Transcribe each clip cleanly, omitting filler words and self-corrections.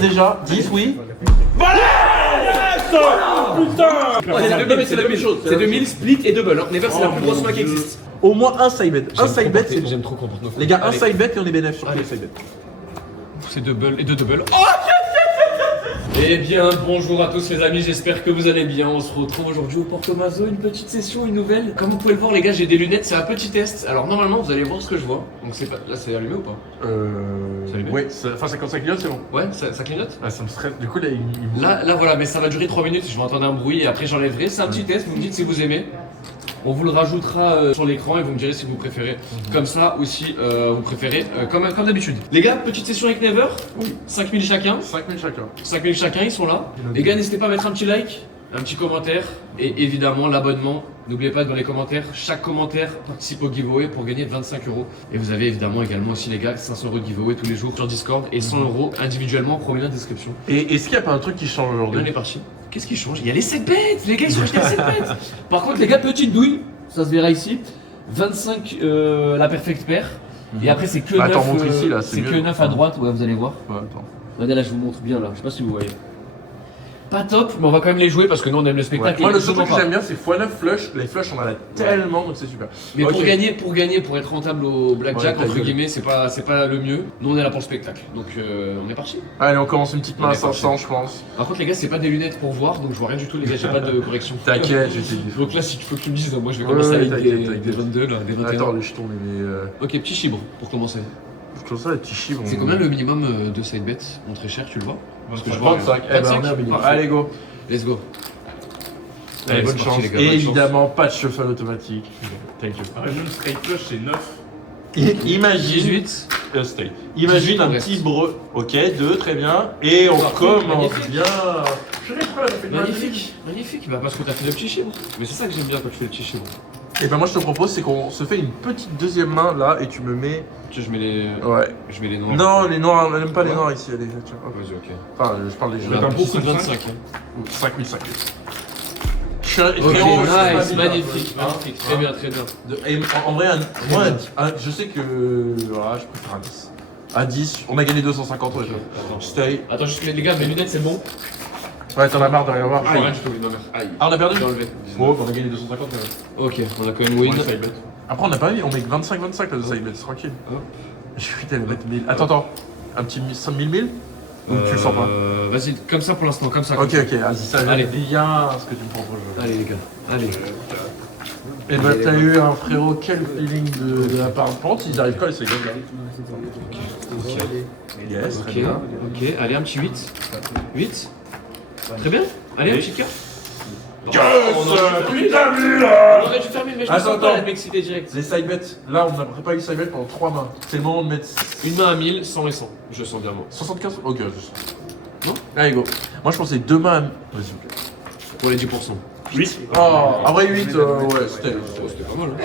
Déjà, 10, oui. C'est la même chose. C'est 2000, split et double. Never, c'est la plus grosse main qui existe. Au moins un side bet. Un side bet, c'est bon. J'aime trop qu'on porte nos Les gars, un side bet et on est bénéfice sur tous les side bet. C'est double et deux double. Oh, eh bien, bonjour à tous les amis, j'espère que vous allez bien. On se retrouve aujourd'hui au Porto Mazo, une petite session, une nouvelle. Comme vous pouvez le voir, les gars, j'ai des lunettes, c'est un petit test. Alors, normalement, vous allez voir ce que je vois. Donc, c'est pas. Là, c'est allumé ou pas? C'est allumé. Ouais, enfin, quand ça clignote, c'est bon. Ouais, ça clignote? Ah, ça me stresse. Du coup, là, Là, voilà, mais ça va durer 3 minutes. Je vais entendre un bruit et après, j'enlèverai. C'est un petit test, vous me dites si vous aimez. On vous le rajoutera sur l'écran et vous me direz si vous préférez comme ça ou si vous préférez comme d'habitude. Les gars, petite session avec Never. Oui. 5000 chacun. 5000 chacun. 5000 chacun, ils sont là. Les gars, n'hésitez pas à mettre un petit like, un petit commentaire et évidemment l'abonnement. N'oubliez pas dans les commentaires, chaque commentaire participe au giveaway pour gagner 25 €. Et vous avez évidemment également aussi les gars 500 € de giveaway tous les jours sur Discord et 100 € individuellement, premier lien de description. Et est-ce qu'il n'y a pas un truc qui change Et aujourd'hui? on est parti. Qu'est-ce qui change? Il y a les 7 bêtes. Les gars, ils sont achetés à 7 bêtes. Par contre, les gars, petite douille, ça se verra ici. 25 la perfect paire. Et après, c'est que 9. Attends, montre ici là, c'est que 9 à droite, ouais, vous allez voir. Ouais, attends. Regardez là, je vous montre bien là. Je sais pas si vous voyez. Pas top, mais on va quand même les jouer parce que nous on aime le spectacle. Moi, le seul truc que j'aime bien, c'est x9 flush. Les flush, on en a tellement, donc c'est super. Mais pour gagner, pour être rentable au blackjack, Ouais, entre guillemets, c'est pas le mieux. Nous on est là pour le spectacle. Donc on est parti. Allez, on commence une petite main à 500, je pense. Par contre, les gars, c'est pas des lunettes pour voir, donc je vois rien du tout, les gars, j'ai pas de correction. T'inquiète, je vais t'aider. Donc là, si tu faut que tu me dises, moi je vais commencer avec des 22, là, des 21. Attends, les jetons, mais. Ok, petit chibre pour commencer. Comme ça, les petits chiffres. C'est combien le minimum de side bet? Mon très cher, tu le vois? Parce que je vois 25. Eh ben, on est à minimum. Allez, go. Let's go. Allez, bonne c'est chance. parti, les gars, Et bonne chance. évidemment, pas de cheval automatique. Thank you. Même straight flush c'est 9. Imagine. 18. Straight. Imagine un reste. petit breu. Ok, 2, très bien. Et on commence magnifique. bien. Je sais pas, Magnifique, magnifique. Bah parce que t'as fait le petit chibre. Mais c'est ça que j'aime bien quand tu fais le petit chibre. Et ben moi je te propose c'est qu'on se fait une petite deuxième main là et tu me mets. Tu sais, je mets les. Ouais. Je mets les noirs. Non les noirs, on n'aime pas les Ouais. noirs ici, allez, tiens. hop. Vas-y, ok. Enfin je parle des jeux. On a un beaucoup petit de 25. Hein. 5000, 5000. Ok, nice, magnifique, magnifique. Très bien, très bien. Et en vrai, moi, je sais que. Voilà, je préfère un 10. À 10, on a gagné 250 ouais. Attends. Stay. Attends, juste les gars, mes lunettes c'est bon. Ouais, t'en as marre de rien voir. Je vois rien du tout, non, merci. Aïe. Ah, on a perdu? J'ai enlevé. Bon, on a gagné 250 Ok, on a quand même win. Après, on n'a pas mis, on met 25-25 là de side bet, c'est tranquille. Hop. Je suis tellement mettre 1000. Attends. Un petit 1000 ou tu le sens pas? Vas-y, comme ça pour l'instant, comme ça. Ok, vas-y, ça Allez. j'aime bien ce que tu me proposes. Allez les gars, allez. Et bah t'as eu un frérot, quel feeling de la part de Pente, ils arrivent quand les secondes là? Yes, très Ok, bien. ok, allez un petit 8. 8. Très bien. Allez, un petit cœur. Putain vu On là! aurait dû fermer, mais je me Attends, sens pas attends. la m'exciter direct. Les side bets, là on a préparé les side bets pendant 3 mains. C'est le moment de mettre Une main à 1000, 100 et 100. Je sens bien moi. 75? Ok, je sens. Non? Allez go. Moi je pensais 2 mains à... Vas-y, ok. Pour les 10%. 8. Oh, après 8, ouais, c'était... C'était pas mal, hein.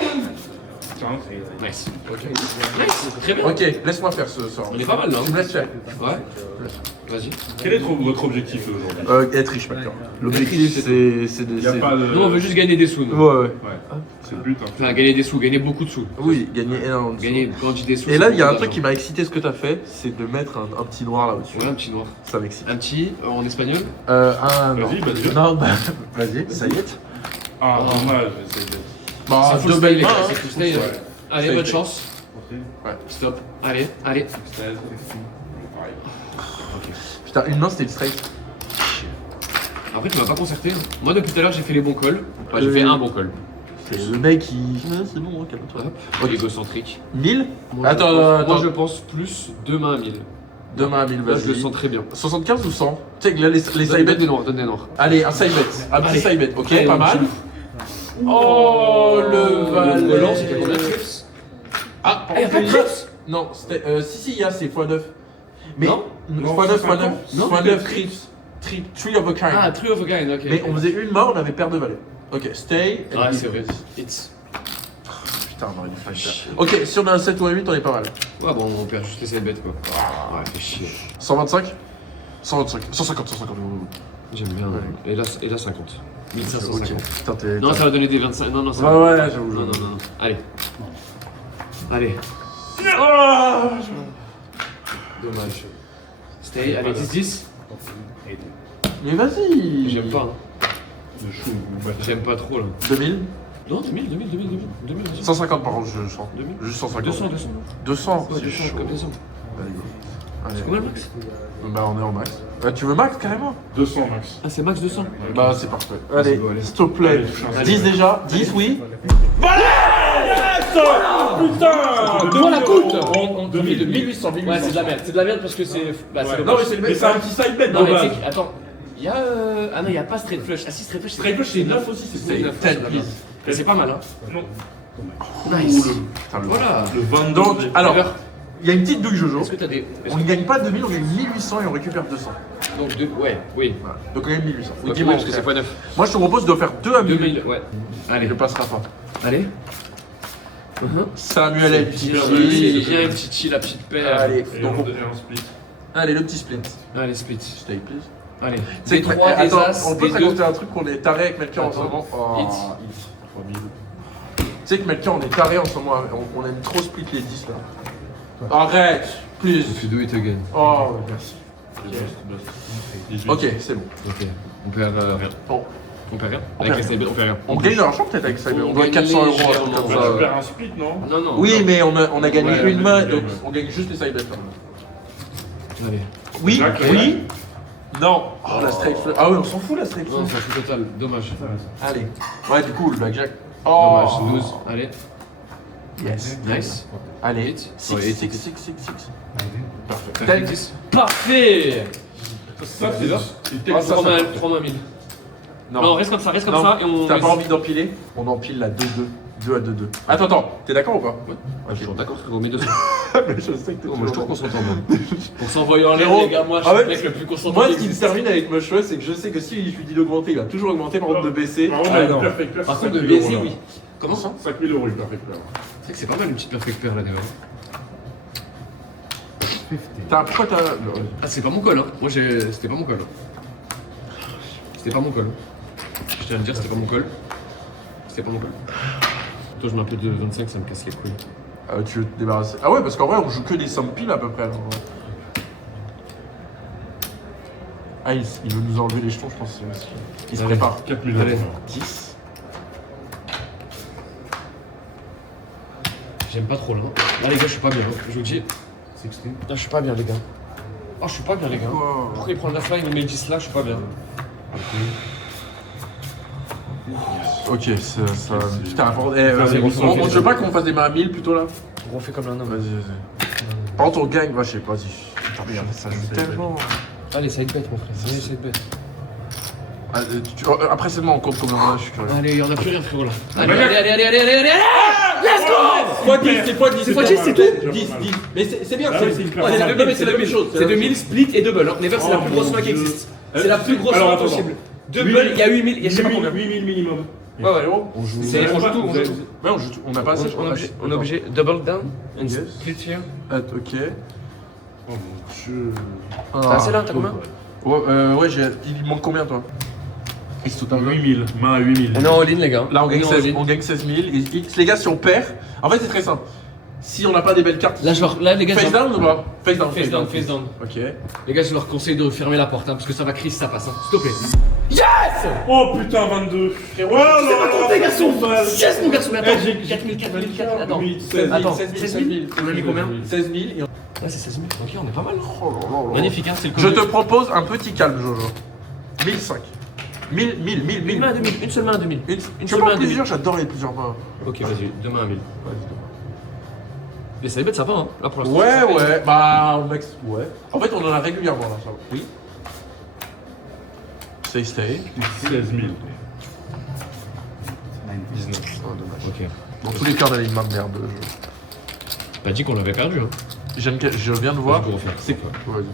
Nice. Ok. Nice, très bien. Ok, laisse-moi faire ce sort. On est pas mal là. Tu me laisses faire. Ouais. Vas-y. Quel est votre objectif aujourd'hui? Être riche maintenant. L'objectif c'est de... Il n'y a pas de. Nous on veut juste gagner des sous. nous. Ouais. Ouais. C'est le but. Hein. Enfin, gagner des sous, gagner beaucoup de sous. Oui, gagner énormément de Gagner quand je dis des sous. Et là, c'est il y a un beaucoup truc qui d'argent. m'a excité ce que t'as fait, c'est de mettre un petit noir là au-dessus. Ouais, un petit noir. Ça m'excite. Un petit en espagnol. Non. Vas-y, vas-y. Non, bah, vas-y, ça y est. Ah, dommage, c'est bête. Bah, C'est full deux style, belles les mains, gars, hein. c'est full style. Ouais. Allez, Ça a bonne été. chance. Ok. Stop. Allez, allez. 16, pareil. Putain, une main c'était le straight. Après, tu m'as pas concerté. Moi, depuis tout à l'heure, j'ai fait les bons calls. Enfin, j'ai fait un bon call. C'est le mec qui. C'est bon, calme-toi. Hop. Égocentrique. 1000. Moi, Attends, Moi, je pense plus 2 mains à 1000. Deux mains à 1000, Là, je le vas-y. sens très bien. 75 ou 100? Tu sais que là, les side Donne bets. des noirs, donne des noirs. Allez, un side bet. Un petit Allez. side bet, ok, Allez, pas on mal. tue. Oh, le valet. Le volant, c'était combien de trips? Ah, Ah, y'a pas de trips? Non, c'était. Si, il y a, c'est x9. Mais. Non. x9, x9. Non. x9 trips. Three of a kind. Ah, three of a kind, ok. Mais on faisait une main, on avait paire de valets. Ok, stay. Ah, c'est vrai. It's. Putain, on aurait dû faire ça. Ok, si on a un 7 ou un 8, on est pas mal. Ouais, bon, on perd juste les 7 bêtes quoi. Ouais, fait chier. 125 125, 150, 150. J'aime bien. Et là 50. 1550. Ok, putain, t'es. Non, ça va donner des 25. Non, non, ça Ouais, va. ouais, j'avoue. Non, non, non, non. Allez. Allez. Ah, Dommage. Stay, allez, 10-10. Mais vas-y. J'aime pas. Le chou, le bâtard. J'aime pas trop là. 2000. Non, 2000. 150 par contre, je sens. 2000. Juste 150. 200. 200. Ouais, C'est 200, chaud. comme 200. Allez, go. Allez. C'est combien le max? Bah on est en max. Tu veux max carrément? 200 max. Ah, c'est max 200. Bah c'est parfait. Allez, s'il te plaît. Allez, 10 déjà. 10 oui. Putain Devant la coûte. 2000. 1800. Ouais, c'est de la merde. C'est de la merde parce que c'est. Bah, c'est Non mais c'est le Mais mec. c'est un petit side bet Non, mais dommage. tu sais, attends. Il y a. Ah non, il y a pas straight flush. Ah si, straight flush, Straight flush, c'est 9 aussi, c'est C'est 9. 10 please. Mais c'est pas mal, hein. Non. Nice. Putain, le- Voilà. Le 22. Donc, alors, Alors, il y a une petite douille Jojo. est-ce que t'as des. On ne gagne pas 2000, on gagne 1800 et on récupère 200. Donc, ouais, oui. Voilà. Donc on gagne 1800. Oui, Ok, dis-moi, parce que c'est frère. x9. Moi je te propose de faire 2 à 1000. 2000, ouais. Allez, Il ne passera pas. allez. Samuel et petit super chill. Viens, un petit chill, la petite paire. Allez, Et donc un split. allez, le petit split. Allez, split. Stay please. Allez. C'est Des 3, des attends, as, on peut des te 2. raconter un truc qu'on est taré avec Melchior en ce Attends. moment. Oh, Hit. 3000. Tu sais que Melchior on est taré en ce moment, on aime trop split les 10 là. Arrête, please. do it again. Oh, merci. 18. Ok, c'est bon. Ok. On perd rien. Bon. On perd rien. On Avec perd les CB, on perd rien. On gagne de l'argent peut-être avec ça, On on doit gagne 400 euros, un truc légèrement. comme Bah, ça. tu perds un split, non? Non, non. Oui, non. mais on a gagné Ouais, qu'une main, ouais, donc ouais. on gagne juste les side bets. Allez. Oui, Jack, oui. Non. Oh, la straight flush. Ah oui, on s'en fout la straight Non, flush. ça fout total. Dommage. Allez. Ouais, du coup, le blackjack. Oh. Dommage. 12. Allez. Yes. Nice. Allez. Hit. 6, Ouais, 6, hit. 6, 6, 6. Parfait. Parfait. 10. Parfait. Ça, C'est ça. c'est Ah, ça, 3 ça- 000. Non, reste comme ça et on. T'as pas envie d'empiler? On empile la 2-2. 2 à 2-2. Attends, t'es d'accord ou pas? Ouais, je suis d'accord, frérot, mais 200. Mais je sais que t'es Moi, je trouve qu'on toujours- s'entend bien. Pour s'envoyer en l'air, Frérot, les gars, moi, je ah suis ouais, le mec le plus concentré. Moi, qui ce qui me existe. termine avec Mushroom, c'est que je sais que si je lui dis d'augmenter, il va toujours augmenter, par contre de baisser. Par contre, Ah, le non. perfect pair, Par c'est contre, de 5 000 baiser, euros, oui. là. Comment ça 5 000 euros le perfect pair. C'est vrai que c'est pas mal une petite perfect pair là derrière. Pourquoi t'as. Ah, c'est pas mon col, hein. Moi, c'était pas mon col. C'était pas mon col. Je tiens à le dire, c'était pas mon col. C'était pas mon col. Toi, je mets un peu de 25, ça me casse les couilles. Tu veux te débarrasser? Ah ouais, parce qu'en vrai, on joue que des sommes piles à peu près. Alors. Ah, il veut nous enlever les jetons, je pense. Il se Allez. prépare. 4 000 Allez. euros. 10. J'aime pas trop là. Là, les gars, je suis pas bien. Je vous dis. Là, je suis pas bien, les gars. Oh, je suis pas bien, les gars. Pourquoi Pourquoi il prend la fly, il met 10 là, je suis pas bien. Ok, ça. Putain, c'est bon, on veut pas qu'on fasse des mains à 1000 plutôt là? On refait comme un homme. Vas-y. Par contre, on gagne, moi je sais pas, vas-y. Putain, regarde, ça joue tellement. Allez, side bet, mon frère. Allez, side bet. Ah, après, seulement, on compte combien on a, je suis curieux. Allez, il y en a plus rien, frérot là. Allez, Allez, allez, allez, allez, allez, allez, allez. Let's go! Fois 10, c'est fois 10, C'est fois 10, c'est tout. 10, 10. Mais c'est bien, Ah oui, c'est une classe. C'est la non, mais c'est la même chose. C'est 2000 split et double. Hein. Never, c'est la Oh, plus grosse mon main qui Dieu. existe. C'est la plus grosse Alors, main attends, possible. attends. Double, il y a 8000, il y a je sais pas combien. 8 000 minimum. Ouais, ouais. On joue. On joue tout, on joue tout. Ouais, on joue tout. On n'a pas assez, je crois. On est obligé. Double down and Yes. split here. Ok. Oh mon dieu. Ah, c'est là, t'as combien? Ouais, il manque combien toi? Il se total 8 000. Main à 8 000. On est en all-in, les gars. Là, on gagne est en 16 all-in. 000. On gagne 16 000. Et les gars, si on perd, en fait, c'est très simple. Si on n'a pas des belles cartes. Là, les gars, Face down ou pas? Face down. Face down, face down. Ok. Les gars, je leur conseille de fermer la porte, hein, parce que ça va crier si ça passe. Hein. S'il te plaît. Oh putain, 22. Frérot, oh C'est pas compté, garçon. mal. Yes, mon garçon, mais attends. Eh, j'ai- 4000, 4000, 4000. Attends. 16 Attends, 16 000, 16 000. On a mis combien? 16 000. Et... Ouais, c'est 16 000. Ok, on est pas mal. Oh là là là. Magnifique, hein, c'est le Je coup. te propose un petit calme, Jojo. 1005. 1000. Une main à 2000. Une seule main à 2000. Une Une tu seule vois main à 2000. plusieurs, j'adore les plusieurs mains. Ok, vas-y, demain à 1000. Mais ça va être sympa, hein, là pour l'instant. Ouais, ça va être- ouais, bah, Max, ouais. En fait, on en a régulièrement là, ça va. Oui. Stay. 16 000. 19. Oh, dommage. Ok. Dans tous les cas, on a une main de merde. Pas dit qu'on l'avait perdu, hein. Je viens de voir. Je peux refaire. C'est quoi? Vas-y.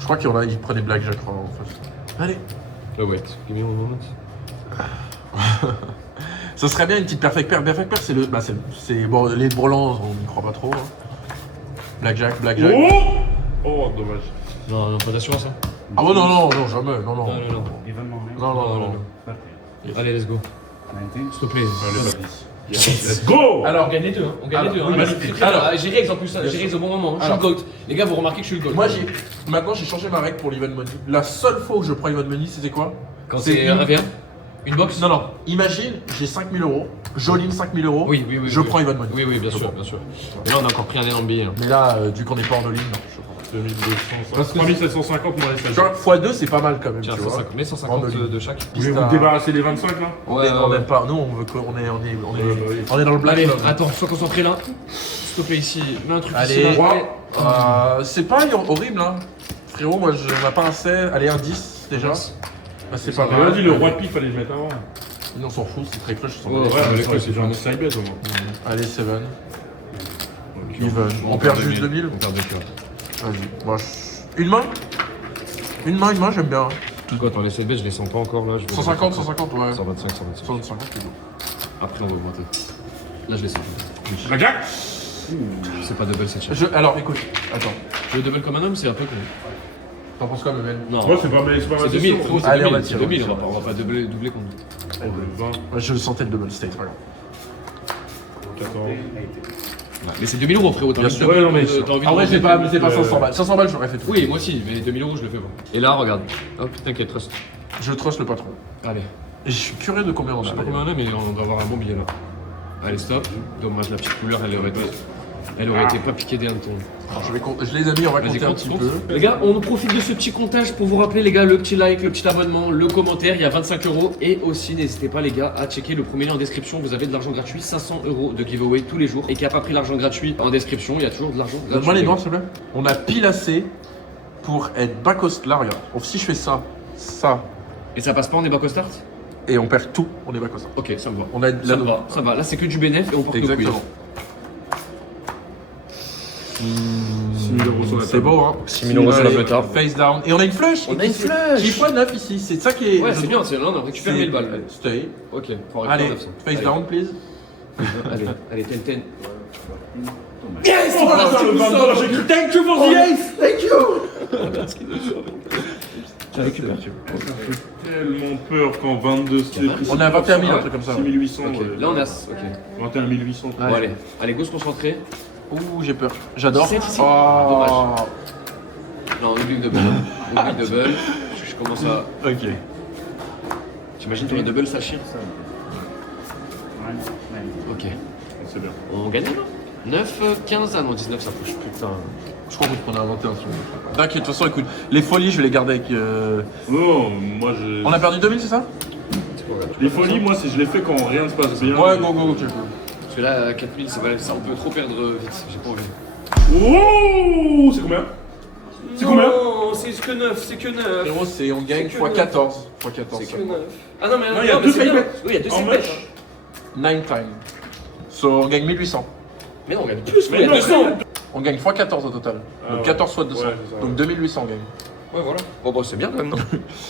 Je crois qu'il y en a, ils prenaient Blackjack je crois, en face. Allez. Oh, wait. Give me one moment. Ce serait bien une petite perfect pair. Perfect pair, c'est le. Bah, c'est. Bon, les brelans, on n'y croit pas trop. Hein. Blackjack. Oh Oh, dommage. Non, non, pas d'assurance, hein. Ah, bon, non, jamais. Non. Non, non, non. Non. Allez, let's go. S'il te plaît. Allez, pas 10. Let's go. Alors, on gagne les deux, hein. On gagne les deux. oui, Hein. magnifique. Alors, j'ai réalisé en plus ça, j'ai réalisé au bon moment. Je suis le Alors. GOAT. Les gars, vous remarquez que je suis le GOAT. Moi, maintenant, j'ai changé ma règle pour l'event money. La seule fois où je prends event money, c'était quoi? Quand c'est c'est un V1, une box. Non, non. Imagine, j'ai 5000 €. Joline 5000 €. Oui, oui, oui. Je oui. prends event money. Oui, oui, bien sûr, bien sûr. Et là, on a encore pris un énorme billet. Hein. Mais là, vu qu'on n'est pas en all-in, non, je prends pas. 2200, 3750 moins les Tu 16. vois, x2, c'est pas mal quand même. Tiens, tu vois. 150, mais 150 de chaque. Vous voulez vous débarrasser des 25 là? Ouais, on n'aime pas. Nous, on veut qu'on est, oui. on est dans le black. Allez, club. attends, sois concentré là. S'il te plaît, ici, mets un truc Allez. ici. Là. C'est pas horrible, hein. Frérot, moi, on n'a pas un 16. Allez, un 10 déjà. Bah, c'est pas Mais mal. vas-y, le roi de pique, fallait le mettre avant. Nous, on s'en fout, c'est très clutch. Ouais, Ouais, mais ouais, c'est genre un side bet au moins. Allez, 7. Even. On perd juste 2000. On perd 2000. Vas-y. Moi, une main. Une main, j'aime bien. Quoi, attends, les 7 bêtes, je les sens pas encore là. Je vais 150, 150, ouais. 125, 125. 150, c'est bon. Après, on va augmenter. Là, je les sens. La jack. C'est pas double, c'est cher. Alors, écoute, attends. Je veux double comme un homme, c'est un peu con. T'en penses quoi, Mabel? Non. Ouais, c'est pas mal, c'est pas mal. C'est 2000, frérot, c'est Allez, on 2000. va C'est tirer, 2000, on va on va pas doubler contre. Ouais, je le sentais le double state, regarde. 14. Mais c'est 2000 € frérot, t'as Bien envie de sûr. double, Ouais, non, mais t'as envie de En vrai, manger. c'est pas 500 balles. 500 balles, j'aurais fait tout. Oui, moi aussi, mais 2000 € je le fais pas. Et là, regarde. Hop, t'inquiète, trust. Je trust le patron. Allez. Et je suis curieux de combien on Je a. sais pas combien on a, mais on doit avoir un bon billet là. Allez, stop. Dommage, la petite couleur, elle aurait été pas piquée des hannetons. Alors, je les ai mis, on va Vas-y, compter un compte, petit compte. peu. Les gars, on profite de ce petit comptage pour vous rappeler, les gars, le petit like, le petit abonnement, le commentaire. Il y a 25 €. Et aussi, n'hésitez pas, les gars, à checker le premier lien en description. Vous avez de l'argent gratuit, 500 € de giveaway tous les jours. Et qui a pas pris l'argent gratuit en description, il y a toujours de l'argent gratuit. Donne-moi les les doigts, gars. s'il te plaît. On a pile assez pour être back au start. Là, regarde. Donc, si je fais ça, Et ça passe pas, on est back au start? et on perd tout, on est back au start. Ok, ça me va. On a Ça me va, ça va. Là, c'est que du bénéf et on porte nos Exactement. couilles. 6000 € sur la C'est table. beau, hein. 6 000 € sur la Allez, table. Face down. Et on a une flush. On a une flush. Qui est x9 ici. C'est ça qui est. Ouais, je c'est trouve- bien, c'est là, on récupère c'est- 1000 balles. Stay. Ok, faut récupérer Allez, 900. face down, please. Allez, 10. Yes! Oh, putain, le 22, j'ai cru. Thank you for the ace! Thank you! Tu récupères. Tellement peur quand 22 c'était. On est à 21 000, un truc comme ça. 6800. Ok, là on a. Ok. 21 800. Bon, allez, go se concentrer. Ouh, j'ai peur. J'adore. 17 ici. Oh. Dommage. Non, oublie le double. Oublie le double. Je commence à. Ok. T'imagines, ton double ça chire ça. Ok. C'est bien. On gagne là 9, 15, ah non, 19 ça touche. Putain. Je crois qu'on a inventé un truc. D'accord, de toute façon, écoute, les folies, je vais les garder avec. Non, moi je. On a perdu 2000, c'est ça? Les folies, moi, si je les fais quand rien ne se passe bien. Ouais, go, ok. Parce que là, 4000, ça, on peut trop perdre vite. J'ai pas envie. Oh, c'est combien? C'est combien? Non, c'est que 9, c'est que 9. Frérot, c'est on gagne C'est que x14. x14. C'est que 9. Ah non, mais Non, il y a deux c'est bien. safe Oui, il y a deux En safe match. bets. 9 times. So, on gagne 1800. Mais non, on gagne plus, Mais il y a non, 200. On gagne x14 au total. Ah Donc ouais. 14 fois 200. Ouais, c'est ça, Donc ouais. 2800 on gagne. Ouais, voilà. Bon, bah, c'est bien quand même, non?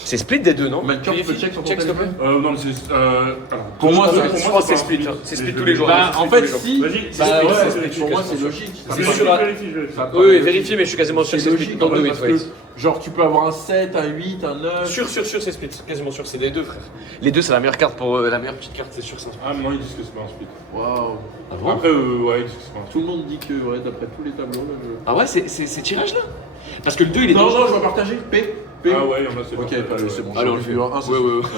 C'est split des deux, non? Melchior, tu peux check sur ton Check, s'il te plaît. téléphone. Non, mais c'est. Alors, Pour moi, je pense- c'est- pour moi, c'est pas split, un hein. C'est Je split vais- tous les jours. Bah, en fait, si. Vas-y, Bah c'est ouais, split, pour moi, c'est c'est logique. C'est Vérifie, sûr. vérifie. Oui, oui, vérifiez, mais je suis quasiment sûr que c'est split. logique, Dans en le fait, 8, parce ouais. que, genre, tu peux avoir un 7, un 8, un 9. Sûr, c'est split. Quasiment sûr, c'est les deux, frère. Les deux, c'est la meilleure carte pour. La meilleure petite carte, c'est sûr, c'est un split. Ah, non, ils disent que c'est pas un split. Waouh. Ah bon? Après, ouais, ils disent que c'est pas un split. Tout le monde dit que, ouais, d'après tous les tableaux, là, je. Ah ouais, c'est tirage là? Parce que le 2, il est Non, dangereux. non, je vais partager. P. Ah ouais, il y en a, c'est Ok, pas c'est bon. Allez, on le fait. Un, c'est Ouais, sûr.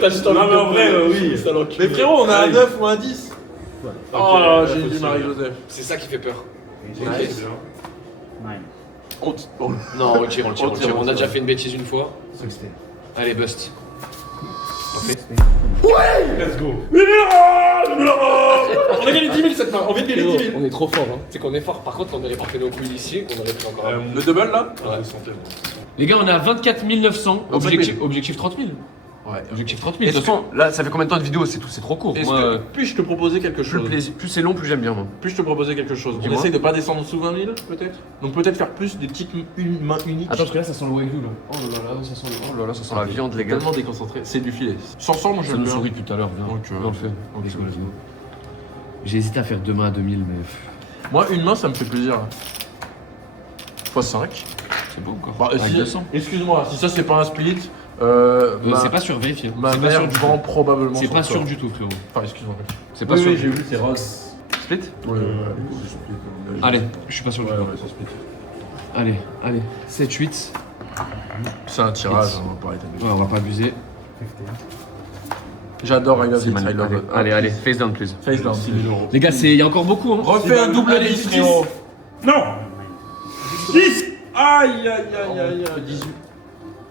T'as juste Non, mais en vrai, oui. Mais frérot, on a un 9 ou un 10. Oh, Ok, j'ai ouais, dit Marie-Joseph. C'est ça qui fait peur. C'est bien. Non, on le tire. On tire. On a déjà fait une bêtise une fois. Allez, bust. Let's go. On a gagné 10 000 cette main. On vient de gagner 10 000. On est trop fort, hein. C'est qu'on est fort. Par contre, on aurait pas fait nos couilles ici, on aurait pris encore un. Le double là? Ouais. Les gars, on est à 24 900. 25 000. Objectif 30 000. Ouais. Objectif 30 000. De Est-ce toute façon, là, ça fait combien de temps de vidéo? C'est tout, c'est trop court. Est-ce Moi, que plus je te proposais quelque chose, plus c'est long, plus j'aime bien, moi. plus je te proposais quelque chose. On Dis-moi. essaye de pas descendre sous 20 000 peut-être. Donc peut-être faire plus des petites mains uniques. Attends, parce que là, ça sent le wagyu, là. Oh là là, ça sent, ça sent la viande, les gars. Tellement déconcentré. C'est du filet. Sans sang, moi je Ça le nous fais. sourit depuis tout à l'heure, viens. Donc, on le fait. ok, Let's go, let's let's go. go. J'ai hésité à faire deux mains à 2000, mais. Moi, une main, ça me fait plaisir. x5. C'est bon encore. Bah, Avec si- 200. Excuse-moi, si ça c'est pas un split, C'est pas sûr, vérifiez. ma C'est pas mère sûr du vend tout. probablement C'est son pas sûr corps. du tout, frérot. Enfin, excuse-moi. C'est pas sûr. j'ai vu, c'est rose. Split Ouais, Allez, je suis pas sûr du tout. c'est split. Allez, 7, 8. C'est un tirage, on va pas arrêter. Ouais, on va pas abuser. J'adore I Love C'est It, I magnifique. Love It. Allez, face down, please. Face down. 6 000 euros. Les gars, il y a encore beaucoup, hein. Refais un double Allez, 10, 10. frérot. Non 10. Aïe, aïe, aïe, aïe, aïe. 18.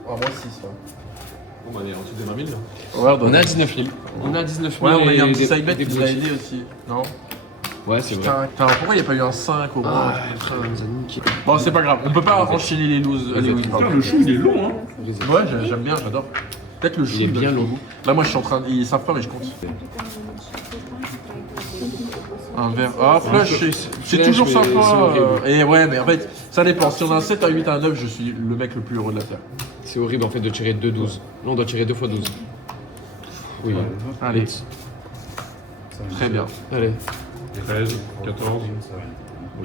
Ah, moi 6, là. Bon, bah, on est en dessous des 20 000 là. Ouais, On a 19 000. On a 19 000. Ouais, on a eu un et petit des- side bet des qui nous a petits. aidé aussi. Non Ouais, c'est vrai. Putain, pourquoi il n'y a pas eu un 5 au moins Ah, putain, nous a niqué. Bon, c'est pas grave, on peut pas enchaîner les loses. Allez, oui, Putain, le chou il est long, hein. Ouais, j'aime bien, j'adore. Peut-être le chou. Il est bien le long. chou. Là, moi, je suis en train de. Ils savent pas, mais je compte. Un verre. Ah, flush, c'est Flush, toujours mais sympa. c'est horrible. Et ouais, mais en fait, ça dépend. Si on a un 7, un 8, un 9, je suis le mec le plus heureux de la Terre. C'est horrible en fait de tirer 2-12. Là, on doit tirer 2 fois 12. Oui. Allez, très bien. Allez. 13, 14.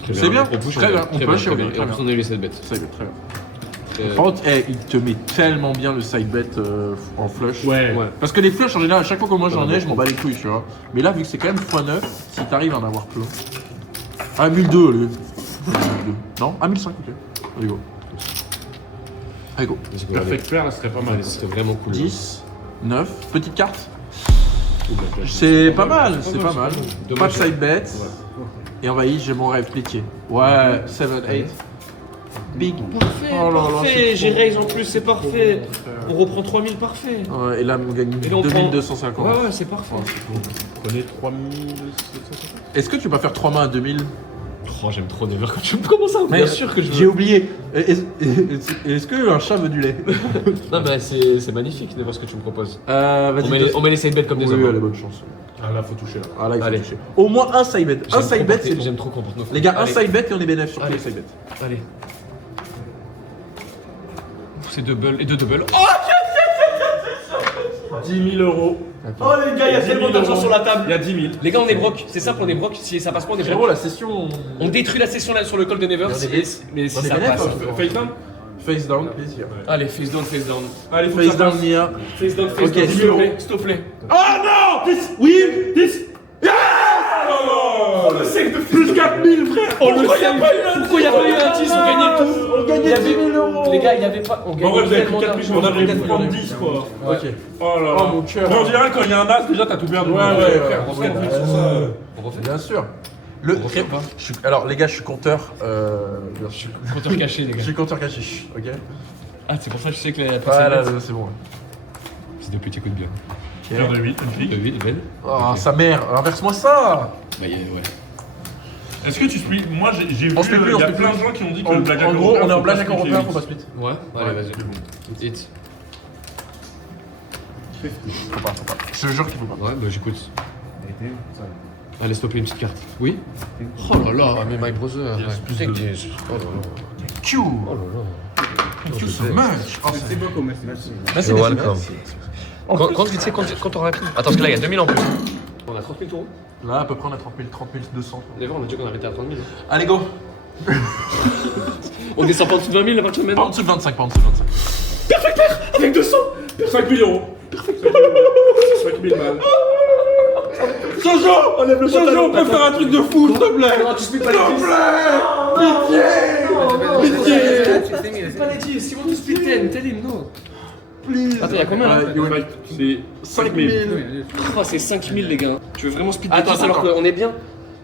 Très C'est bien, On push, très bien, on très push, très ok, bien. très Et en plus, bien. on a eu les 7 bêtes. Ça y est, très bien. Par contre, il te met tellement bien le side bet en flush. Ouais. Ouais. Parce que les flushs, en général, à chaque fois que moi j'en ai, je m'en bats les couilles, tu vois. Mais là, vu que c'est quand même x9, si t'arrives à en avoir plein. Ah, 1002, allez. 1002. Non, ah, 1005, ok. Allez, go. Allez, go. Let's go, Perfect pair, là, ce serait pas mal. allez. C'était vraiment cool. 10, 9, petite carte. Oula, là, C'est pas mal, c'est pas mal. Dommage. Pas de side bet. Et envahi, j'ai mon rêve plétier. Ouais, 7, 8. Big. Parfait, Oh là là, parfait. c'est J'ai trop raise en plus, c'est parfait. bon. On reprend 3000, parfait. Ouais, et là, on gagne Et là, on prend- 2250. Ouais, c'est parfait. Prenez 3750. Est-ce que tu peux pas faire 3 mains à 2000? Oh, j'aime trop Never quand tu me commences à. Bien sûr que je J'ai veux. oublié. Est-ce que un chat veut du lait? Non, mais c'est magnifique, Never, ce que tu me proposes. Vas-y. On met les side bets comme des Oui, hommes. allez, bonne chance. Ah là, faut toucher là. Ah là, il faut Allez. toucher. Au moins un side bet. Un J'aime side trop bet, porter- c'est bon. J'aime trop qu'on porte nos Les gars, un Allez. side bet et on est bénéfice sur tous Allez. les side bets. Allez. C'est double et deux double. Oh 10 000 euros. Oh les gars, il y a tellement d'argent sur la table. Il y a 10 000. Les gars, on est broc. C'est simple, on est broc. Si ça passe pas, on est Frérot, broc. la session. On détruit la session là sur le call de Never. On est si- bien. Mais si On est ça bien, passe. quoi. Face down. Face down, plaisir. Allez, face down, face down. Allez, faut que Face ça down, passe. Nia. Face down, face Ok, down. 10 S'il 000 te plaît, euros. s'il te plaît. Oh non 10. Oui 10. Oh le sec de Plus 4000, frère. Oh, pourquoi il n'y a pas eu un Pourquoi il y a pas eu un 10? On gagnait tout. On gagnait 10 000 euros. Les gars, il y avait pas. On En vrai, gagnait vous avez tellement pris 4 d'argent. 000, on avait quatre pu mille, prendre on a 10 quoi. Ok. Oh là là. Oh, mon cœur. Mais on dirait quand il y a un as, déjà t'as tout perdu. Ouais, ouais, On se ouais. calme sur ça. On refait. Bien sûr. Le. refait pas. Alors, les gars, je suis compteur. Bien sûr. Compteur caché, les Je gars. suis compteur caché. Chut, ok. Ah, c'est pour ça que je sais que la Ouais, personne. là, c'est bon. C'est des petits coups de bien. Paire de 8, une De fille. vie, belle. Oh, sa mère. Inverse-moi ça. Bah, ouais. Est-ce que tu split? Moi j'ai vu, On split plus, il y on a split plein plus. de gens qui ont dit que En, le blackjack en gros, européen, on est en faut pas blackjack splitter européen, les faut pas huit. split. Ouais, allez, vas-y. Hit. Faut pas. Je te jure qu'il faut pas. Ouais, bah j'écoute. Allez, stopper une petite carte. Oui. Oh là là, mais my brother. Yes, plus Putain, de- que oh là là. Q. Oh là là. Thank you so much. Oh, c'est beaucoup, merci. Merci, You're merci, welcome. merci. Quand vite, c'est quand on rapide. Attends, parce que là, il y a 2000 en plus. On a 30 000 euros. Là, à peu près, on a 30 200. D'ailleurs, on a dit qu'on arrêtait à 30 000. Allez, go. On descend pas en dessous de 20 000 à partir de Pas en maintenant. dessous de 25, pas en dessous de 25. Avec 200. 5 000 euros. 5 000 balles. Jojo, on peut faire un truc de fou, s'il te plaît. Non, tu split pas les 10. Pitié. Pas les 10. Si on te split 10, tell him no. Attends, il y a combien là C'est 5 000. Oh, c'est 5000 les gars. Tu veux vraiment split des Attends, 10 alors attends. qu'on est bien?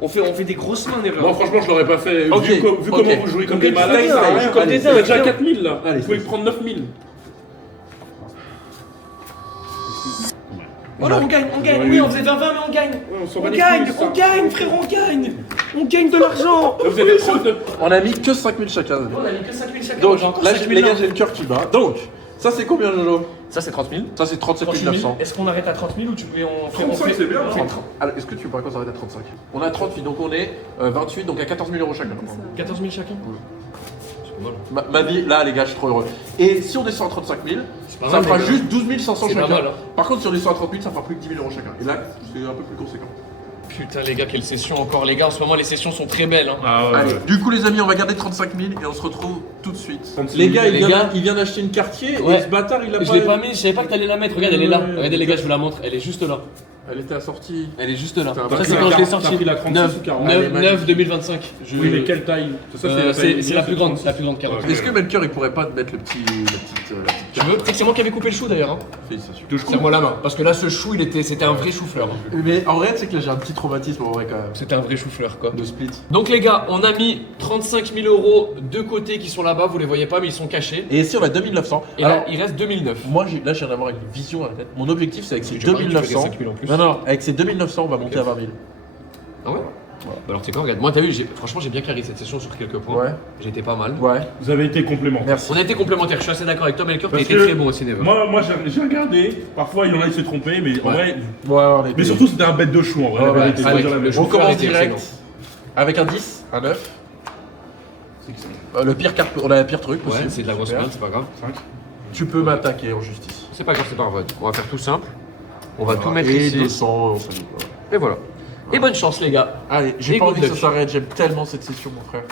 On fait des grosses mains, Never. Moi franchement je l'aurais pas fait. Ok, Vu ok. comment vous jouez comme des Ok, malades, style, ça sert à allez, rien. allez, Il y a déjà allez. 4 000 là. Allez, Vous pouvez style. prendre 9 000. Oh non, on gagne. Oui, on faisait 20-20, mais on gagne. on s'en On bat les gagne, couilles, on ça. gagne, frère, on gagne. On gagne de l'argent. Vous avez 39. On a mis que 5000 chacun. On a mis que 5000 chacun. Donc, j'ai encore là, 5000 les gars, là. j'ai le cœur qui bat. Donc, ça, c'est combien, Jojo? Ça, c'est 30 000. Ça, c'est 37 900. Est-ce qu'on arrête à 30 000 ou tu peux. On fait, 35, c'est bien, on fait hein. Alors, est-ce que tu veux pas qu'on s'arrête à 35? On a 38, donc on est 28, donc à 14 000 euros chacun. 14 000 chacun. Ma vie, là, les gars, je suis trop heureux. Et si on descend à 35 000, pas ça mal, fera les gars. juste 12 500 C'est pas chacun. mal, hein. Par contre, si on descend à 30 000, ça fera plus que 10 000 euros chacun. Et là, c'est un peu plus conséquent. Putain les gars, quelle session encore les gars, en ce moment les sessions sont très belles hein. Ah ouais. Allez, du coup les amis, on va garder 35 000 et on se retrouve tout de suite. 36 Les 000. gars, Les gars. il vient d'acheter une quartier Ouais. et ce bâtard il a Je l'ai pas mis, je savais pas que t'allais la mettre, regarde elle est là. Regardez les gars, je vous la montre, elle est juste là. Elle était assortie. Elle est juste là. T'as Ça pris c'est la quand je l'ai 40, sorti. t'as pris la 36 9, ou 40? 9, Elle est 9 2025. Je- Oui, mais quelle taille? Ça, la taille c'est la plus grande, 36. la plus grande 40. Ok. Est-ce que Melchior il pourrait pas te mettre la petite Tu veux? C'est moi qui avais coupé le chou d'ailleurs. Hein. Félicitations. Serre-moi la main. Parce que là, ce chou, c'était un vrai chou-fleur. hein. Mais en vrai, c'est que là j'ai un petit traumatisme en vrai quand même. C'était un vrai chou-fleur quoi. De split. Donc les gars, on a mis 35 000 euros de côté qui sont là-bas, vous les voyez pas mais ils sont cachés. Et ici on a 2900. Et Alors, là, il reste 2009. moi là je viens d'avoir une vision à la tête. Mon objectif c'est avec ces Tu veux pas que tu fais 2900. 5 000 en plus. Non, avec ces 2900 on va monter à 20 000. Ah ouais Bah alors tu sais quoi, regarde, moi t'as vu, franchement j'ai bien carré cette session sur quelques points. Ouais. J'ai été pas mal. Ouais. Vous avez été complémentaires. Merci. On a été complémentaires, je suis assez d'accord avec toi Melchior, t'as Parce été que très bon aussi Never. Moi j'ai regardé. Parfois, il y en a qui s'est trompé, mais en vrai. Ouais, on était- Mais surtout, c'était un bête de chou en vrai. Ouais, la ouais, vérité, c'est faut vrai dire la que vérité. le On commence était direct excellent. avec un 10, un 9. C'est excellent. Le pire carte, on a le pire truc Ouais, possible. c'est de la grosse Super. merde, c'est pas grave. 5. Tu peux m'attaquer en justice. C'est pas grave, c'est pas grave. On va faire tout simple. On va tout mettre et ici. 200, on s'en dit pas. Et voilà. Et bonne chance les gars. Allez, j'ai Et pas good envie que ça luck. s'arrête, j'aime tellement cette session mon frère.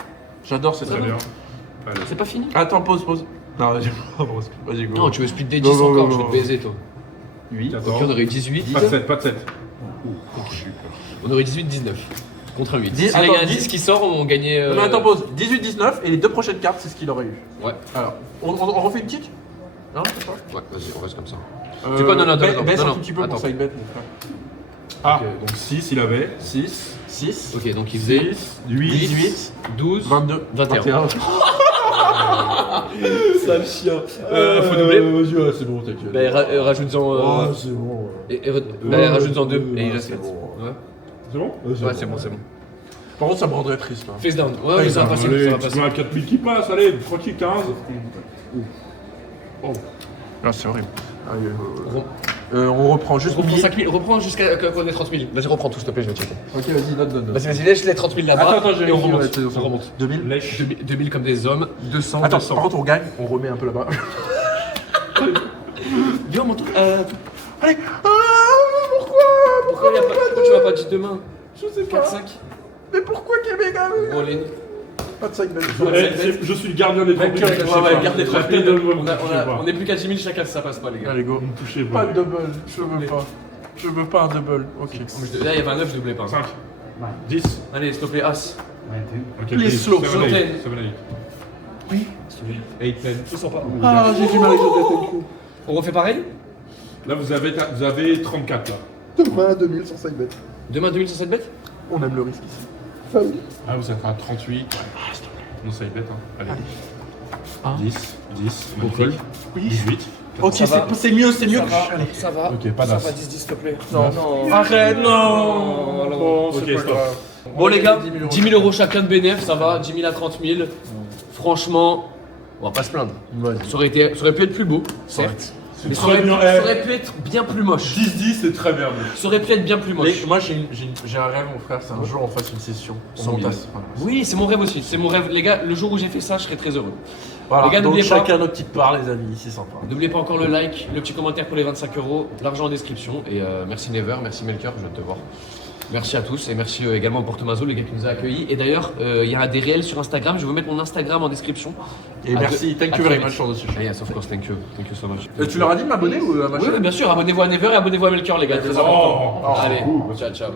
J'adore cette Très session. bien. Allez. C'est pas fini Attends, pause. Non, vas-y, vas-y, go. Non, tu veux split des 10 Non, non, encore, non, je vais non. te baiser toi. 8. Donc on aurait eu 18. Pas de 7, pas de 7. On aurait 18-19. Contre un 8. Dix- Si il y a attends, un 10 10 qui sort, on gagnait. Non, attends, pause. 18-19 et les deux prochaines cartes, c'est ce qu'il aurait eu. Ouais, Alors, on refait une petite. Non, c'est pas. ouais, vas-y, on reste comme ça. C'est quoi? Non, non, attends, Baisse non, un non, tout petit peu attends. pour side bet, mon frère. Ah, donc 6, il avait. 6, 6, Ok, donc il faisait 6, 8. 18, 12, 22, 21. Sale chien. faut doubler. Vas-y, ouais, c'est bon, t'inquiète. Bah, rajoute-en. Oh, c'est bon. Rajoute-en 2 et il reste 4. bon. Ouais, C'est bon? ouais c'est bon, c'est bon. Par contre, ça me rendrait triste. Là. Face down. Ouais, ouais, ça va passer. Allez, Ça va tu passer. mets un 4000 qui passe, allez, tranquille, 15. Ah, c'est horrible. Allez, Bon. on reprend juste Reprends 1000. 5 000, reprends jusqu'à qu'on ait 30 000. Vas-y, reprends tout, s'il te plaît, je vais checker. Ok, vas-y, note. Vas-y, laisse les 30 000 là-bas. Attends, j'ai et on vérifie, remonte. ouais, c'est bon, On remonte. 2000. Lèche. 2000 comme des hommes, 200, Attends, 200. par contre, on gagne, on remet un peu là-bas. Viens, on monte. Allez. Pourquoi tu m'as pas dit demain? Je sais 4, 5. Mais pourquoi Québec a Bon, allez. pas de 5 bet. Je suis le gardien des 30 000. Ouais, Ouais, gardez 30 000. On On est plus qu'à 10 000 chacun, ça passe pas, les gars. Allez, go. Ne touchez Pas pas. de double, je veux pas. Je veux pas un double. Ok. Là, il y avait un 9, je doublais pas. 5, 10. Allez, s'il te plaît, As. Ok, Les slow, 7, slow 8. ten. 7, 8. Oui. 8, 10. Je sens pas. Ah, j'ai du mal avec le coup. On refait pareil? Là, vous avez 34 là. Demain, 2000 sur 5 bet. Demain 2107 bêtes? On aime le risque ici. Ah, vous êtes à 38. Non, ça y est bête, hein. Allez. 10, 10, Bon magnifique. 18. Ok, Ça va. c'est mieux, c'est mieux. Allez. Ça va. Ok, pas Ça d'as. va, 10, s'il te plaît. Non. Arrête, non. non. Bon, Ok, c'est pas stop. grave. Bon, les gars, 10 10 000 euros chacun de bénéf, ça va. 10 000 à 30 000. Franchement, on va pas se plaindre. Ça aurait pu être plus beau, certes. Mais ça aurait, ça aurait pu être bien plus moche. 10-10, c'est très bien. Ça aurait pu être bien plus moche. Mais moi, j'ai un rêve, mon frère, c'est un jour on fasse une session. 100 000. monte à- voilà. Oui, c'est mon rêve aussi. C'est mon rêve. Les gars, le jour où j'ai fait ça, je serais très heureux. Voilà, Les gars, donc n'oubliez pas. chacun notre petite part, les amis, c'est sympa. N'oubliez pas encore le like, le petit commentaire pour les 25 euros, l'argent en description. Et merci Never, merci Melchior, je viens de te voir. Merci à tous et merci également à Portomazo, les gars qui nous a accueillis. Et d'ailleurs, il y a des réels sur Instagram. Je vais vous mettre mon Instagram en description. Et À merci, deux- thank à you très very vite. much for the session. Ah, yes, of course, thank you so much. Tu leur as dit de m'abonner ou à ma Oui, chaîne bien sûr, abonnez-vous à Never et abonnez-vous à Melchior, les gars. Très Oh, important. oh, Allez, ciao, ciao.